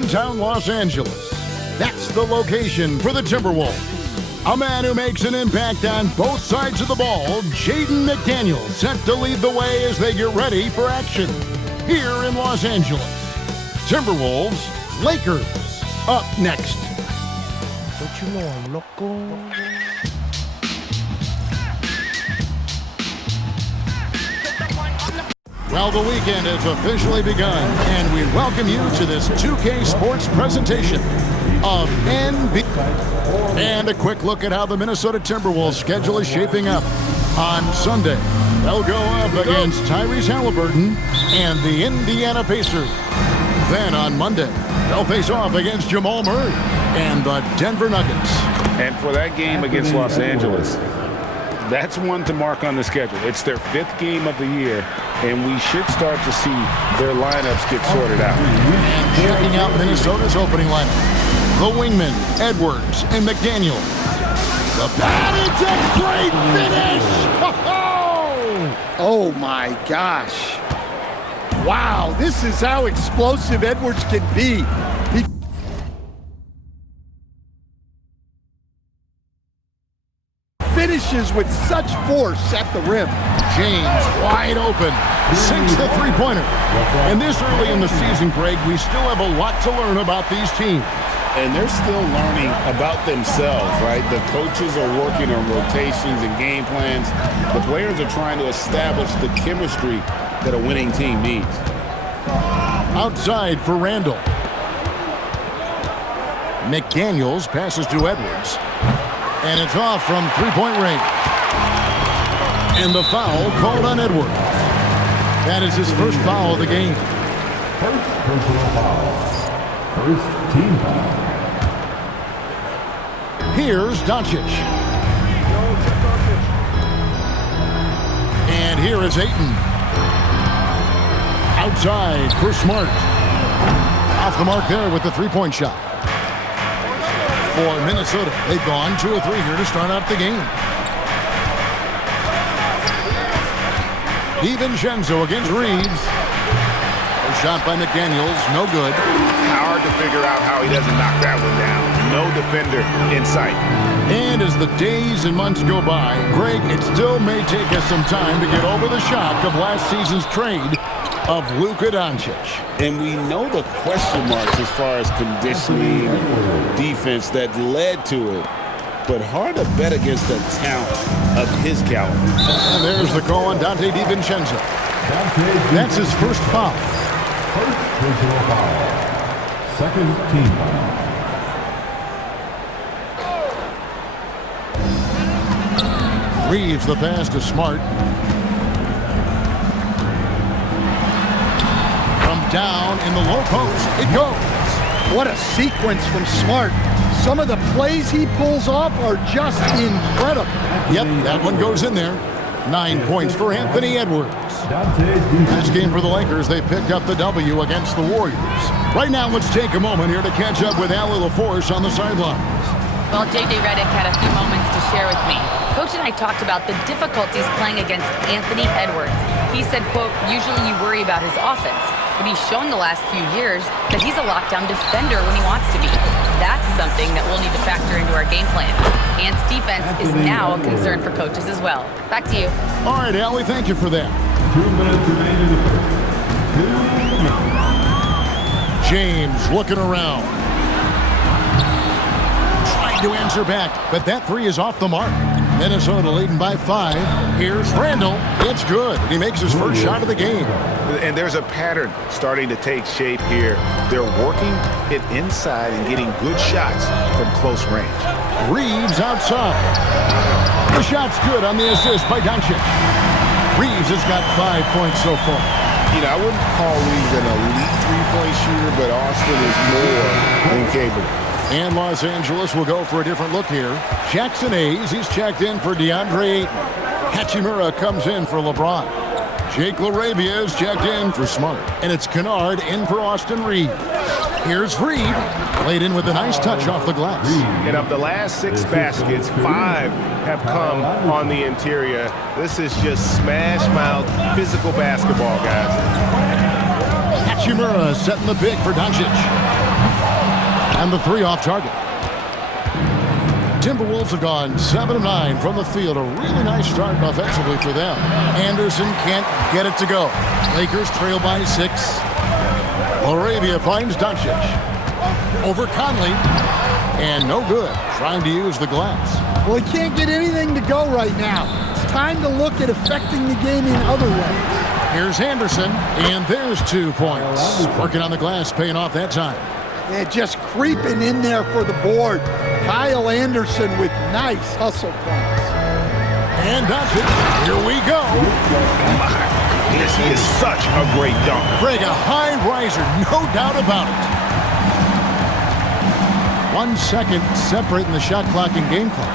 downtown Los Angeles. That's the location for the Timberwolves. A man who makes an impact on both sides of the ball, Jaden McDaniels, set to lead the way as they get ready for action here in Los Angeles. Timberwolves, Lakers, up next. Don't you know I'm loco? Well, the weekend has officially begun, and we welcome you to this 2K Sports presentation of NBA. And a quick look at how the Minnesota Timberwolves schedule is shaping up. On Sunday, they'll go up against Tyrese Halliburton and the Indiana Pacers. Then on Monday, they'll face off against Jamal Murray and the Denver Nuggets. And for that game against Los Angeles, that's one to mark on the schedule. It's their 5th game of the year, and we should start to see their lineups get sorted out. And checking out Minnesota's opening lineup, the wingmen, Edwards and McDaniel. That is a great finish! Oh my gosh. Wow, this is how explosive Edwards can be. He finishes with such force at the rim. James wide open, sinks the three-pointer. And this early in the season, Greg, we still have a lot to learn about these teams. And they're still learning about themselves, right? The coaches are working on rotations and game plans. The players are trying to establish the chemistry that a winning team needs. Outside for Randall. McDaniels passes to Edwards. And it's off from three-point range. And the foul called on Edwards. That is his first foul of the game. First personal foul. First team foul. Here's Doncic. And here is Ayton. Outside for Smart. Off the mark there with the three-point shot. For Minnesota, they've gone 2 of 3 here to start out the game. DiVincenzo against Reeves. A shot by McDaniels, no good. Hard to figure out how he doesn't knock that one down. No defender in sight. And as the days and months go by, Greg, it still may take us some time to get over the shock of last season's trade of Luka Doncic. And we know the question marks as far as conditioning and defense that led to it. But hard to bet against the talent of his caliber. And there's the call on Dante DiVincenzo. That's his first foul. First personal foul. Second team foul. Reeves the pass to Smart. From down in the low post, it goes. What a sequence from Smart. Some of the plays he pulls off are just incredible. Yep, that one goes in there. 9 points for Anthony Edwards. Last game for the Lakers, they picked up the W against the Warriors. Right now, let's take a moment here to catch up with Allie LaForce on the sidelines. Well, J.J. Redick had a few moments to share with me. Coach and I talked about the difficulties playing against Anthony Edwards. He said, quote, usually you worry about his offense, but he's shown the last few years that he's a lockdown defender when he wants to be. That's something that we'll need to factor into our game plan. Ant's defense is now a concern for coaches as well. Back to you. All right, Allie, thank you for that. 2 minutes remaining in the first. 2 minutes. James looking around. Trying to answer back, but that three is off the mark. Minnesota leading by 5. Here's Randall. It's good. He makes his first shot of the game. And there's a pattern starting to take shape here. They're working it inside and getting good shots from close range. Reeves outside. The shot's good on the assist by Doncic. Reeves has got 5 points so far. You know, I wouldn't call Reeves an elite three-point shooter, but Austin is more than capable. And Los Angeles will go for a different look here. Jackson Hayes, he's checked in for DeAndre Ayton. Hachimura comes in for LeBron. Jake LaRavia is checked in for Smart. And it's Kennard in for Austin Reeves. Here's Reed, played in with a nice touch off the glass. And of the last 6 baskets, 5 have come on the interior. This is just smash-mouth physical basketball, guys. Hachimura setting the pick for Doncic. And the three off target. Timberwolves have gone 7 of 9 from the field. A really nice start offensively for them. Anderson can't get it to go. Lakers trail by 6. Laravia finds Doncic. Over Conley. And no good. Trying to use the glass. Well, he can't get anything to go right now. It's time to look at affecting the game in other ways. Here's Anderson, and there's 2 points. Working on the glass, paying off that time. Yeah, just creeping in there for the board. Kyle Anderson with nice hustle points. And Doncic, here we go. My goodness, he is such a great dunker. Greg, a high riser, no doubt about it. 1 second separating the shot clock and game clock.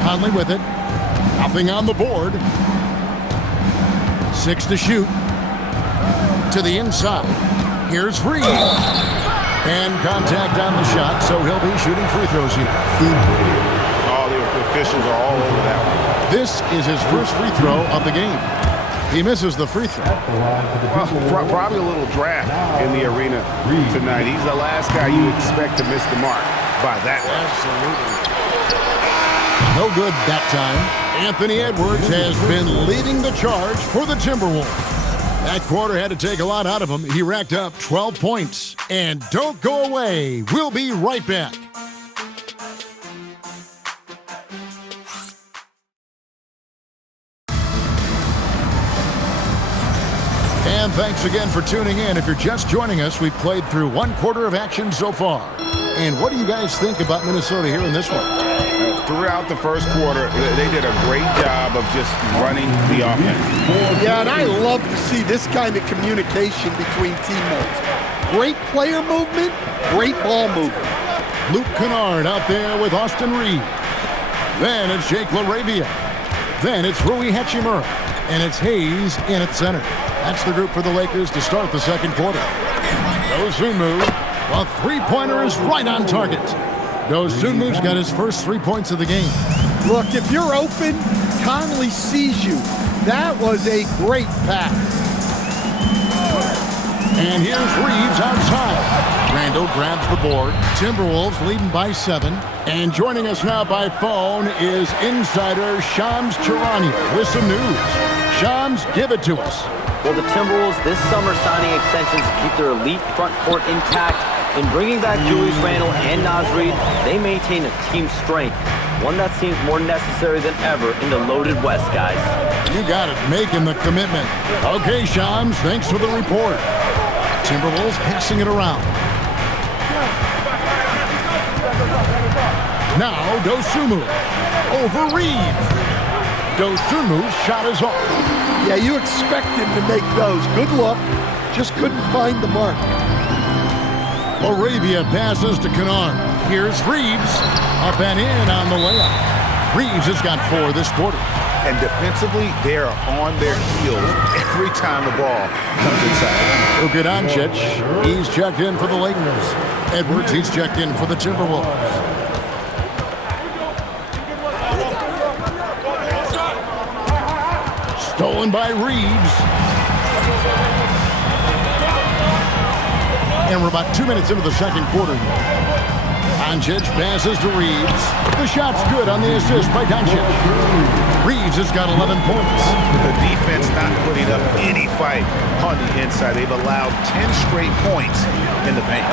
Conley with it. Nothing on the board. 6 to shoot. To the inside. Here's Reed. And contact on the shot, so he'll be shooting free throws here. All the officials are all over that one. This is his first free throw of the game. He misses the free throw. Well, probably a little draft in the arena tonight. He's the last guy you expect to miss the mark by that. Absolutely. No good that time. Anthony Edwards has been leading the charge for the Timberwolves. That quarter had to take a lot out of him. He racked up 12 points. And don't go away. We'll be right back. And thanks again for tuning in. If you're just joining us, we've played through 1 quarter of action so far. And what do you guys think about Minnesota here in this one? Throughout the first quarter, they did a great job of just running the offense. Yeah, and I love to see this kind of communication between teammates. Great player movement, great ball movement. Luke Kennard out there with Austin Reed. Then it's Jake LaRavia. Then it's Rui Hachimura. And it's Hayes in at center. That's the group for the Lakers to start the second quarter. Dosunmu, a three-pointer is right on target. Dosunmu's got his first 3 points of the game. Look, if you're open, Conley sees you. That was a great pass. And here's Reeves outside. Randall grabs the board. Timberwolves leading by 7. And joining us now by phone is insider Shams Charania with some news. Shams, give it to us. Well, the Timberwolves this summer signing extensions to keep their elite front court intact. In bringing back Julius Randle and Naz Reid, they maintain a team strength, one that seems more necessary than ever in the loaded West, guys. You got it, making the commitment. Okay, Shams, thanks for the report. Timberwolves passing it around. Now Dosunmu over Reeves. Dosunmu's shot is off. Yeah, you expect him to make those. Good luck. Just couldn't find the mark. Laravia passes to Kennard. Here's Reeves. Up and in on the layup. Reeves has got 4 this quarter. And defensively, they are on their heels every time the ball comes inside. Luka Doncic, he's checked in for the Lakers. Edwards, he's checked in for the Timberwolves. Stolen by Reeves. And we're about 2 minutes into the second quarter here. Doncic passes to Reeves. The shot's good on the assist by Doncic. Reeves has got 11 points. The defense not putting up any fight on the inside. They've allowed 10 straight points in the paint.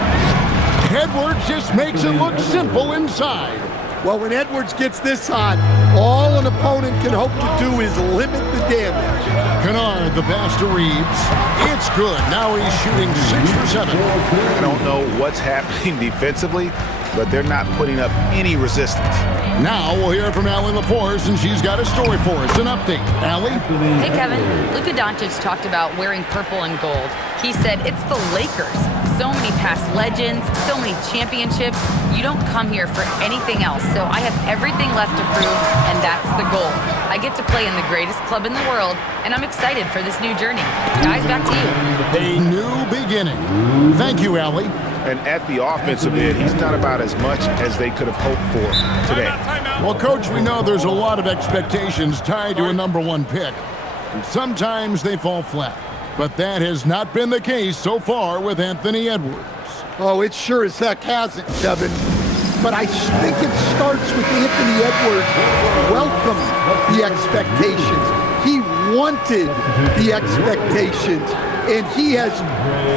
Edwards just makes it look simple inside. Well, when Edwards gets this hot, all an opponent can hope to do is limit the damage. Kennard, the pass to Reeves. It's good. Now he's shooting 6 for 7. I don't know what's happening defensively, but they're not putting up any resistance. Now we'll hear from Allie LaForce, and she's got a story for us. An update. Allie? Hey, Kevin. Luka Doncic talked about wearing purple and gold. He said it's the Lakers. So many past legends, so many championships. You don't come here for anything else. So I have everything left to prove, and that's the goal. I get to play in the greatest club in the world, and I'm excited for this new journey. Guys, back to you. A new beginning. Thank you, Allie. And at the offensive end, he's done about as much as they could have hoped for today. Well, Coach, we know there's a lot of expectations tied to a #1 pick. And sometimes they fall flat. But that has not been the case so far with Anthony Edwards. Oh, it sure as heck hasn't, Devin. But I think it starts with Anthony Edwards welcoming the expectations. He wanted the expectations, and he has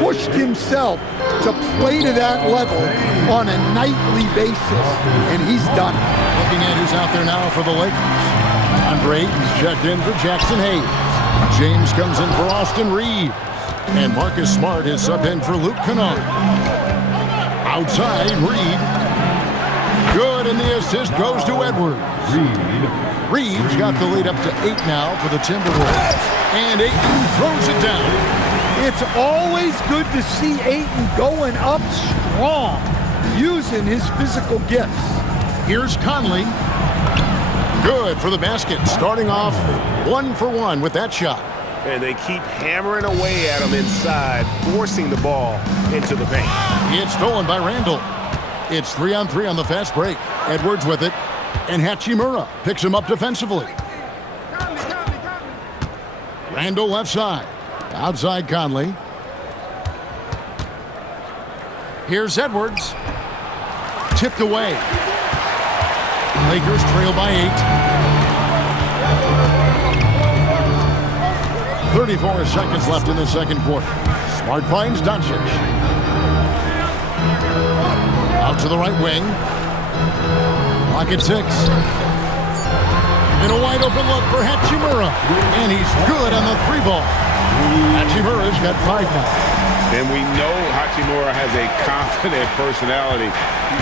pushed himself to play to that level on a nightly basis, and he's done it. Looking at who's out there now for the Lakers. Andre Ayton's checked in for Jackson Hayes. James comes in for Austin Reeves. And Marcus Smart is subbed in for Luke Kennard. Outside, Reed. Good, and the assist goes to Edwards. Reeves got the lead up to 8 now for the Timberwolves. And Ayton throws it down. It's always good to see Ayton going up strong, using his physical gifts. Here's Conley. Good for the basket, starting off 1 for 1 with that shot. And they keep hammering away at him inside, forcing the ball into the paint. It's stolen by Randall. It's 3-on-3 on the fast break. Edwards with it, and Hachimura picks him up defensively. Randall left side. Outside Conley. Here's Edwards. Tipped away. Lakers trail by 8. 34 seconds left in the second quarter. Smart finds Doncic. Out to the right wing. Clock at 6. And a wide open look for Hachimura. And he's good on the 3-ball. Hachimura's got 5 now. And we know Hachimura has a confident personality.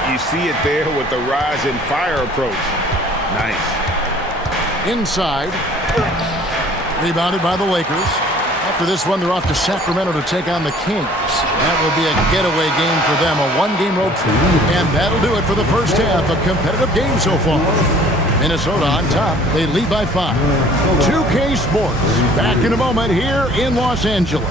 You see it there with the rise and fire approach. Nice. Inside. Rebounded by the Lakers. After this one, they're off to Sacramento to take on the Kings. That will be a getaway game for them, a 1-game road trip. And that'll do it for the first half. A competitive game so far. Minnesota on top. They lead by 5. 2K Sports. Back in a moment here in Los Angeles.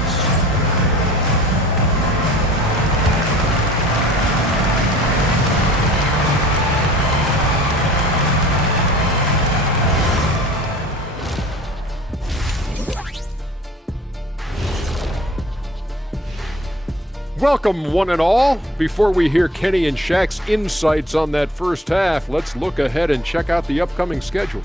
Welcome, one and all. Before we hear Kenny and Shaq's insights on that first half, let's look ahead and check out the upcoming schedule.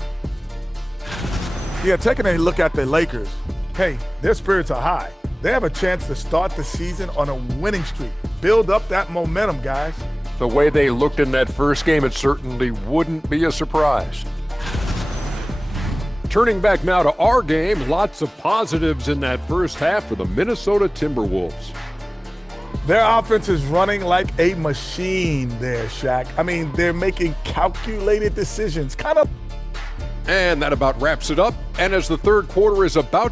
Yeah, taking a look at the Lakers, hey, their spirits are high. They have a chance to start the season on a winning streak. Build up that momentum, guys. The way they looked in that first game, it certainly wouldn't be a surprise. Turning back now to our game, lots of positives in that first half for the Minnesota Timberwolves. Their offense is running like a machine there, Shaq. I mean, they're making calculated decisions, kind of. And that about wraps it up. And as the third quarter is about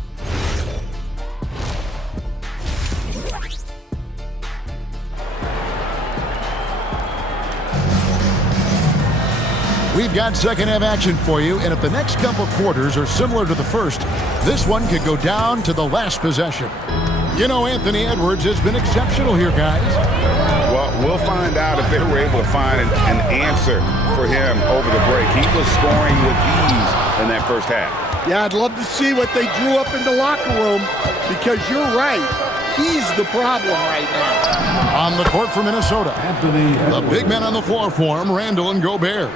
We've got second half action for you, and if the next couple quarters are similar to the first, this one could go down to the last possession. You know, Anthony Edwards has been exceptional here, guys. Well, we'll find out if they were able to find an answer for him over the break. He was scoring with ease in that first half. Yeah, I'd love to see what they drew up in the locker room, because you're right. He's the problem right now. On the court for Minnesota, the big men on the floor for him, Randall and Gobert.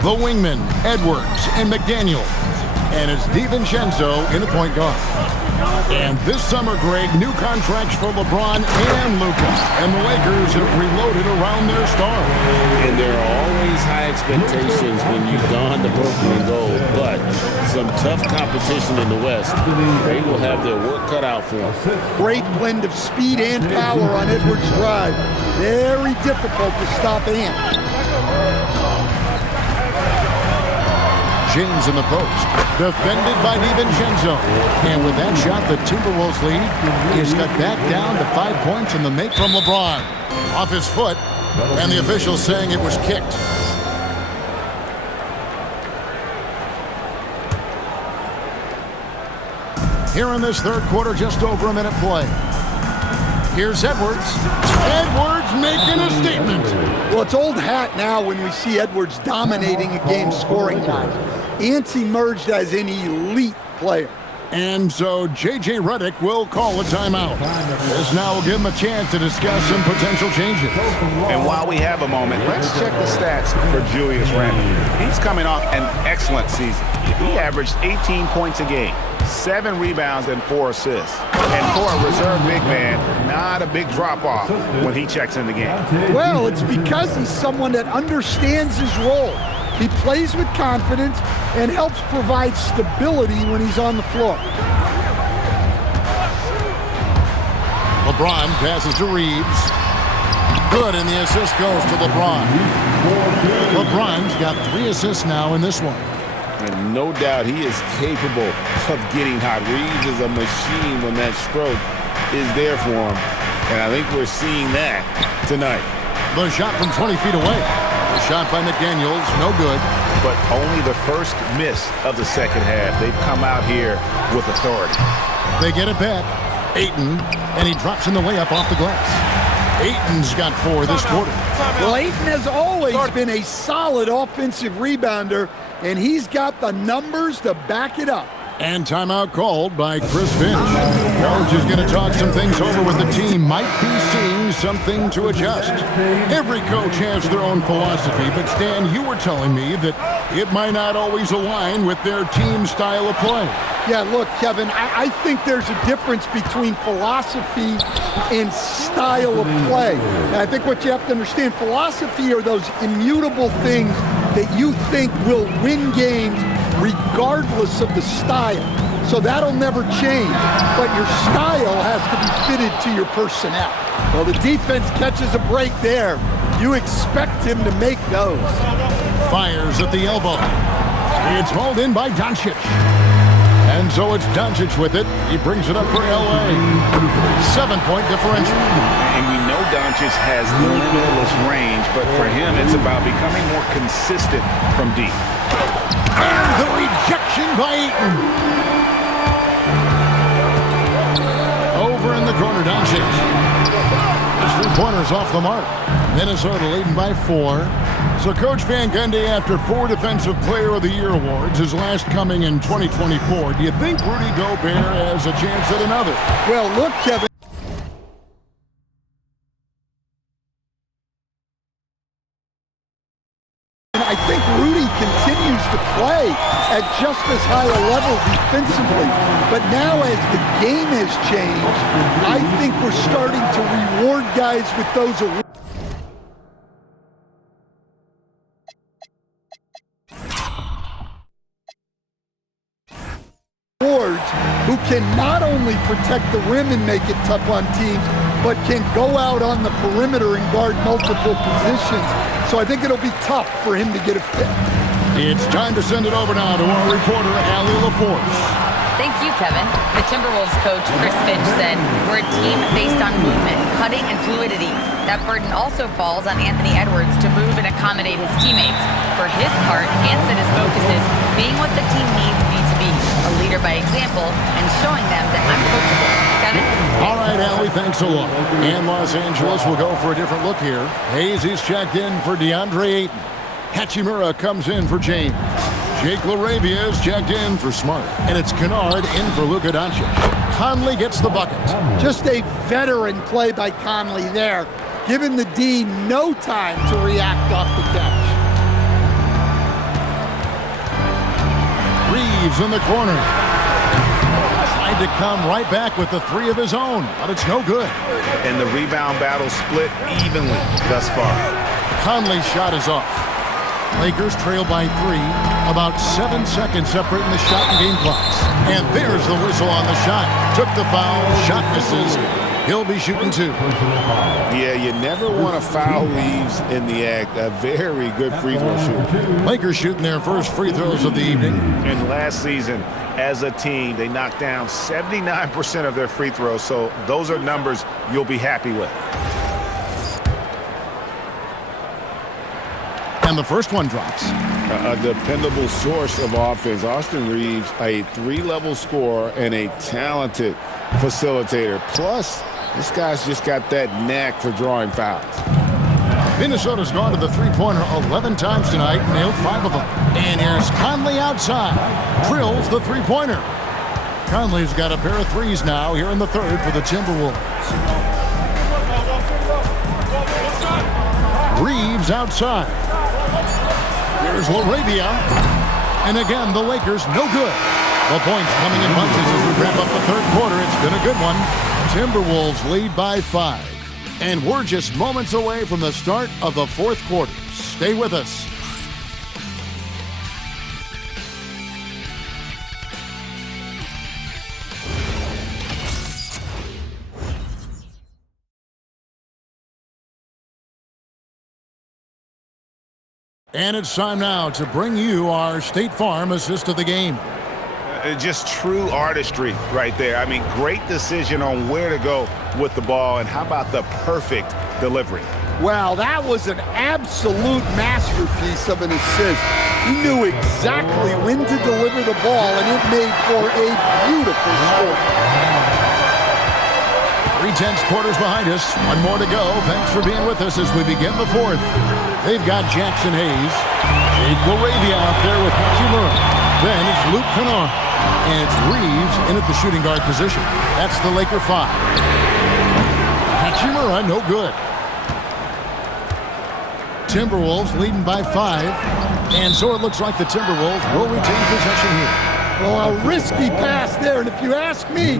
The wingmen, Edwards and McDaniel. And it's DiVincenzo in the point guard. And this summer, Greg, new contracts for LeBron and Luka. And the Lakers have reloaded around their stars. And there are always high expectations when you don the purple and gold, but some tough competition in the West. They will have their work cut out for them. Great blend of speed and power on Edwards' drive. Very difficult to stop Ant. James in the post, defended by DiVincenzo. And with that shot, the Timberwolves lead is cut back down to 5 points in the make from LeBron. Off his foot, and the officials saying it was kicked. Here in this third quarter, just over a minute play. Here's Edwards. Edwards making a statement. Well, it's old hat now when we see Edwards dominating a game scoring-wise. Ant's emerged as an elite player. And so J.J. Redick will call a timeout. This now will give him a chance to discuss some potential changes. And while we have a moment, let's check the stats for Julius Randle. He's coming off an excellent season. He averaged 18 points a game, 7 rebounds, and 4 assists. And for a reserve big man, not a big drop-off when he checks in the game. Well, it's because he's someone that understands his role. He plays with confidence and helps provide stability when he's on the floor. LeBron passes to Reeves. Good, and the assist goes to LeBron. LeBron's got 3 assists now in this one. And no doubt he is capable of getting hot. Reeves is a machine when that stroke is there for him. And I think we're seeing that tonight. The shot from 20 feet away. The shot by McDaniels, no good. But only the first miss of the second half. They've come out here with authority. They get it back. Ayton, and he drops in the layup off the glass. Ayton's got 4 this quarter. Well, Ayton has always been a solid offensive rebounder, and he's got the numbers to back it up. And timeout called by Chris Finch. Coach is going to talk some things over with the team. Might be seeing something to adjust. Every coach has their own philosophy, but Stan, you were telling me that it might not always align with their team style of play. Yeah, look, Kevin, I think there's a difference between philosophy and style of play. And I think what you have to understand, philosophy are those immutable things that you think will win games regardless of the style. So that'll never change, but your style has to be fitted to your personnel. Well, the defense catches a break there. You expect him to make those. Fires at the elbow. It's hauled in by Doncic. And so it's Doncic with it. He brings it up for L.A. 7-point differential. And we know Doncic has limitless range, but for him, it's about becoming more consistent from deep. And the rejection by Ayton. Over in the corner, Doncic. His 3-pointer's off the mark. Minnesota leading by 4. So Coach Van Gundy, after 4 Defensive Player of the Year awards, his last coming in 2024, do you think Rudy Gobert has a chance at another? Well, look, Kevin. I think Rudy continues to play at just as high a level defensively. But now as the game has changed, I think we're starting to reward guys with those awards. Who can not only protect the rim and make it tough on teams, but can go out on the perimeter and guard multiple positions. So I think it'll be tough for him to get a fit. It's time to send it over now to our reporter, Allie LaForce. Thank you, Kevin. The Timberwolves coach, Chris Finch, said, "We're a team based on movement, cutting, and fluidity. That burden also falls on Anthony Edwards to move and accommodate his teammates. For his part, Ant said his focus is being what the team needs me to be, a leader by example, and showing them that I'm coachable." Kevin? All right, Allie, thanks a lot. And Los Angeles will go for a different look here. Hayes is checked in for DeAndre Ayton. Hachimura comes in for James. Jake LaRavia is checked in for Smart. And it's Kennard in for Luka Doncic. Conley gets the bucket. Just a veteran play by Conley there, giving the D no time to react off the catch. Reeves in the corner. Tried to come right back with the 3 of his own, but it's no good. And the rebound battle split evenly thus far. Conley's shot is off. Lakers trail by 3. About 7 seconds separating the shot and game clocks. And there's the whistle on the shot. Took the foul. Shot misses. He'll be shooting 2. Yeah, you never want to foul Reeves in the act. A very good free throw shooter. Lakers shooting their first free throws of the evening. And last season, as a team, they knocked down 79% of their free throws. So those are numbers you'll be happy with. And the first one drops. A dependable source of offense. Austin Reeves, a 3-level scorer and a talented facilitator. Plus, this guy's just got that knack for drawing fouls. Minnesota's gone to the 3-pointer 11 times tonight, nailed 5 of them. And here's Conley outside. Drills the 3-pointer. Conley's got a pair of threes now here in the third for the Timberwolves. Reeves outside. Here's LaRavia. And again, the Lakers no good. The points coming in bunches as we wrap up the third quarter. It's been a good one. Timberwolves lead by 5. And we're just moments away from the start of the fourth quarter. Stay with us. And it's time now to bring you our State Farm assist of the game. Just true artistry right there. I mean, great decision on where to go with the ball, and how about the perfect delivery? Well, that was an absolute masterpiece of an assist. He knew exactly when to deliver the ball, and it made for a beautiful score. 3/10 quarters behind us. One more to go. Thanks for being with us as we begin the fourth. They've got Jackson Hayes. Jake LaRavia out there with Hachimura. Then it's Luke Kennard. And it's Reeves in at the shooting guard position. That's the Laker 5. Hachimura, no good. Timberwolves leading by 5. And so it looks like the Timberwolves will retain possession here. Well, a risky pass there, and if you ask me,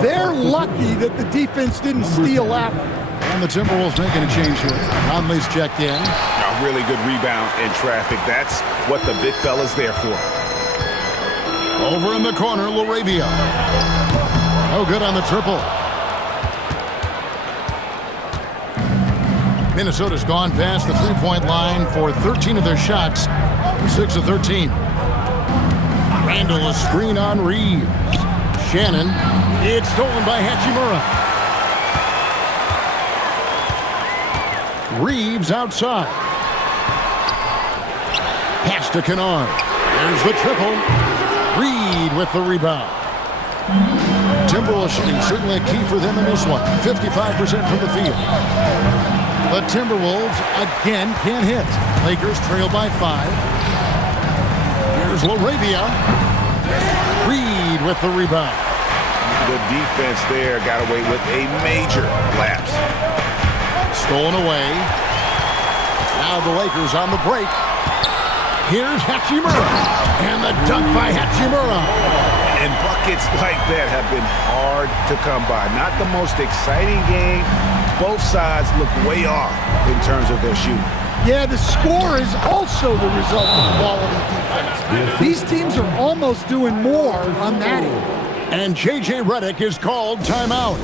they're lucky that the defense didn't steal that one. And the Timberwolves making a change here. Conley's checked in. A really good rebound in traffic. That's what the big fella's there for. Over in the corner, LaRavia. No good on the triple. Minnesota's gone past the three-point line for 13 of their shots. 6 of 13. Randall, a screen on Reeves. Shannon. It's stolen by Hachimura. Reeves outside. Pass to Kennard. There's the triple. Reed with the rebound. Timberwolves shooting certainly a key for them in this one. 55% from the field. The Timberwolves again can't hit. Lakers trail by 5. Here's LaRavia. Reed with the rebound. The defense there got away with a major lapse. Stolen away. Now the Lakers on the break. Here's Hachimura. And the dunk by Hachimura. And buckets like that have been hard to come by. Not the most exciting game. Both sides look way off in terms of their shooting. Yeah, the score is also the result of quality defense. These teams are almost doing more on that end. And J.J. Redick is called timeout.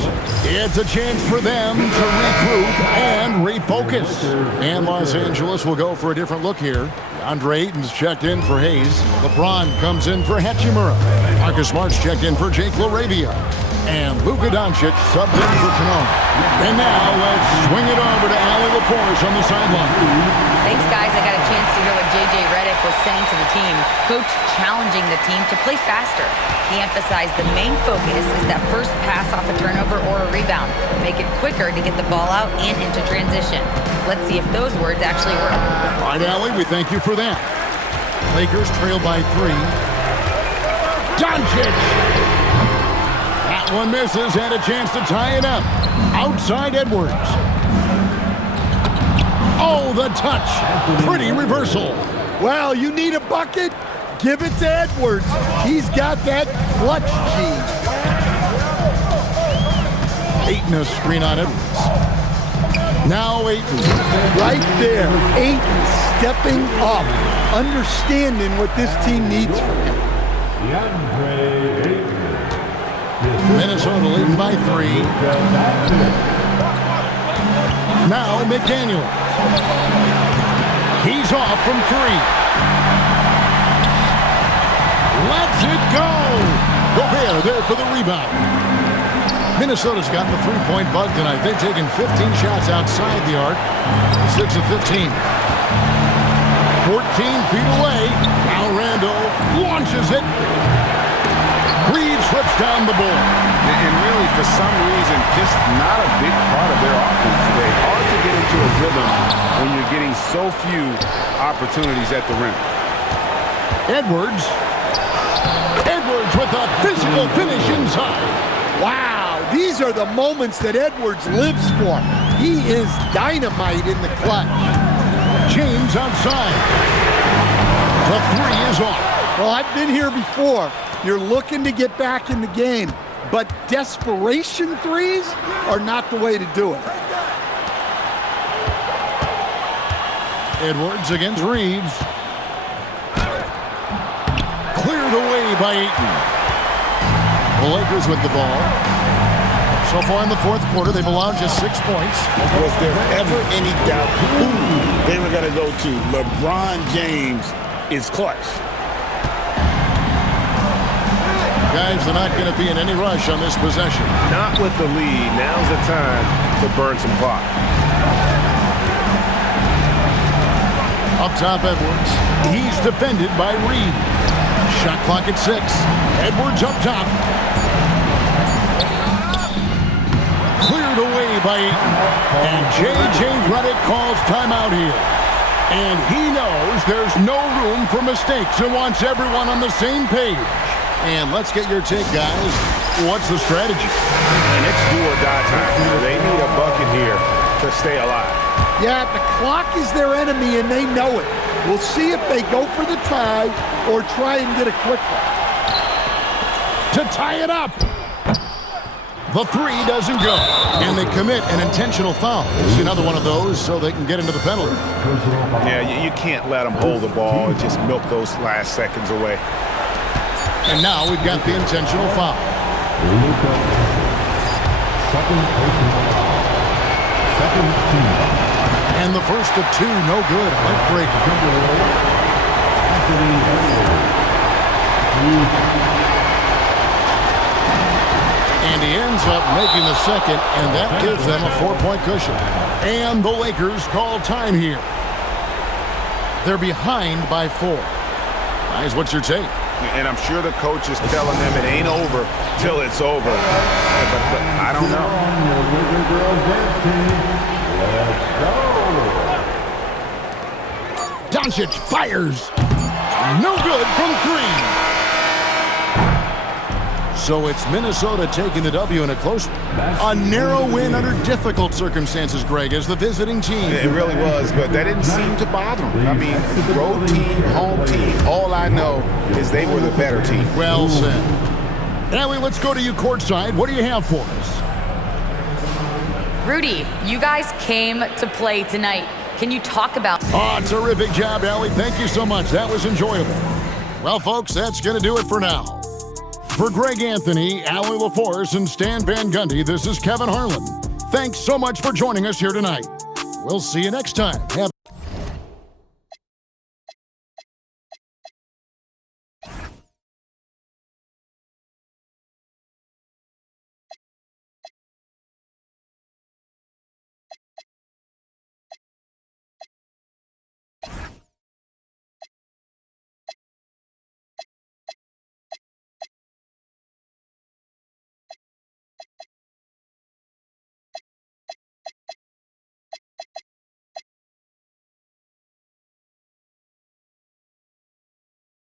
It's a chance for them to regroup and refocus. And Los Angeles will go for a different look here. Andre Ayton's checked in for Hayes. LeBron comes in for Hachimura. Marcus Smart's checked in for Jake LaRavia. And Luka Doncic subbed in for Kennard. And now let's swing it over to Allie LaForce on the sideline. Thanks, guys. I got a chance to hear what J.J. Redick was saying to the team. Coach challenging the team to play faster. He emphasized the main focus is that first pass off a turnover or a rebound. Make it quicker to get the ball out and into transition. Let's see if those words actually work. All right, Allie, we thank you for that. Lakers trail by 3. Doncic! That one misses, had a chance to tie it up. Outside Edwards. Oh, the touch. Pretty reversal. Well, you need a bucket? Give it to Edwards. He's got that clutch gene. Ayton a screen on Edwards. Now Ayton. Right there. Ayton stepping up, understanding what this team needs from him. Minnesota leading by 3. Now McDaniel. He's off from 3. Let's it go! Gobert there for the rebound. Minnesota's gotten the three-point bug tonight. They've taken 15 shots outside the arc. 6 of 15. 14 feet away. Now Randall launches it. Reed slips down the ball. And really, for some reason, just not a big part of their offense today. Hard to get into a rhythm when you're getting so few opportunities at the rim. Edwards. Edwards with a physical finish inside. Wow, these are the moments that Edwards lives for. He is dynamite in the clutch. James outside. The three is off. Well, I've been here before. You're looking to get back in the game, but desperation threes are not the way to do it. Edwards against Reeves. Cleared away by Ayton. The Lakers with the ball. So far in the fourth quarter, they've allowed just 6 points. Was there ever any doubt who they were going to go to? LeBron James is clutch. Guys, they're not going to be in any rush on this possession. Not with the lead. Now's the time to burn some clock. Up top, Edwards. He's defended by Reed. Shot clock at 6. Edwards up top. Cleared away by Ayton. And J.J. Redick calls timeout here. And he knows there's no room for mistakes and wants everyone on the same page. And let's get your take, guys. What's the strategy? And it's do or die time. They need a bucket here to stay alive. Yeah, the clock is their enemy, and they know it. We'll see if they go for the tie or try and get a quick one. To tie it up. The three doesn't go. And they commit an intentional foul. It's another one of those so they can get into the penalty. Yeah, you can't let them hold the ball and just milk those last seconds away. And now we've got the intentional foul. Second team. And the first of two, no good. Heartbreaker. And he ends up making the second, and that gives them a 4-point cushion. And the Lakers call time here. They're behind by 4. Guys, what's your take? And I'm sure the coach is telling them it ain't over till it's over. But I don't know. Doncic fires. No good from 3. So it's Minnesota taking the W in a close one. A narrow win under difficult circumstances, Greg, as the visiting team. It really was, but that didn't seem to bother them. I mean, road team, home team, all I know is they were the better team. Well said. Ellie, let's go to you courtside. What do you have for us? Rudy, you guys came to play tonight. Can you talk about... Oh, terrific job, Ellie. Thank you so much. That was enjoyable. Well, folks, that's going to do it for now. For Greg Anthony, Allie LaForce, and Stan Van Gundy, this is Kevin Harlan. Thanks so much for joining us here tonight. We'll see you next time.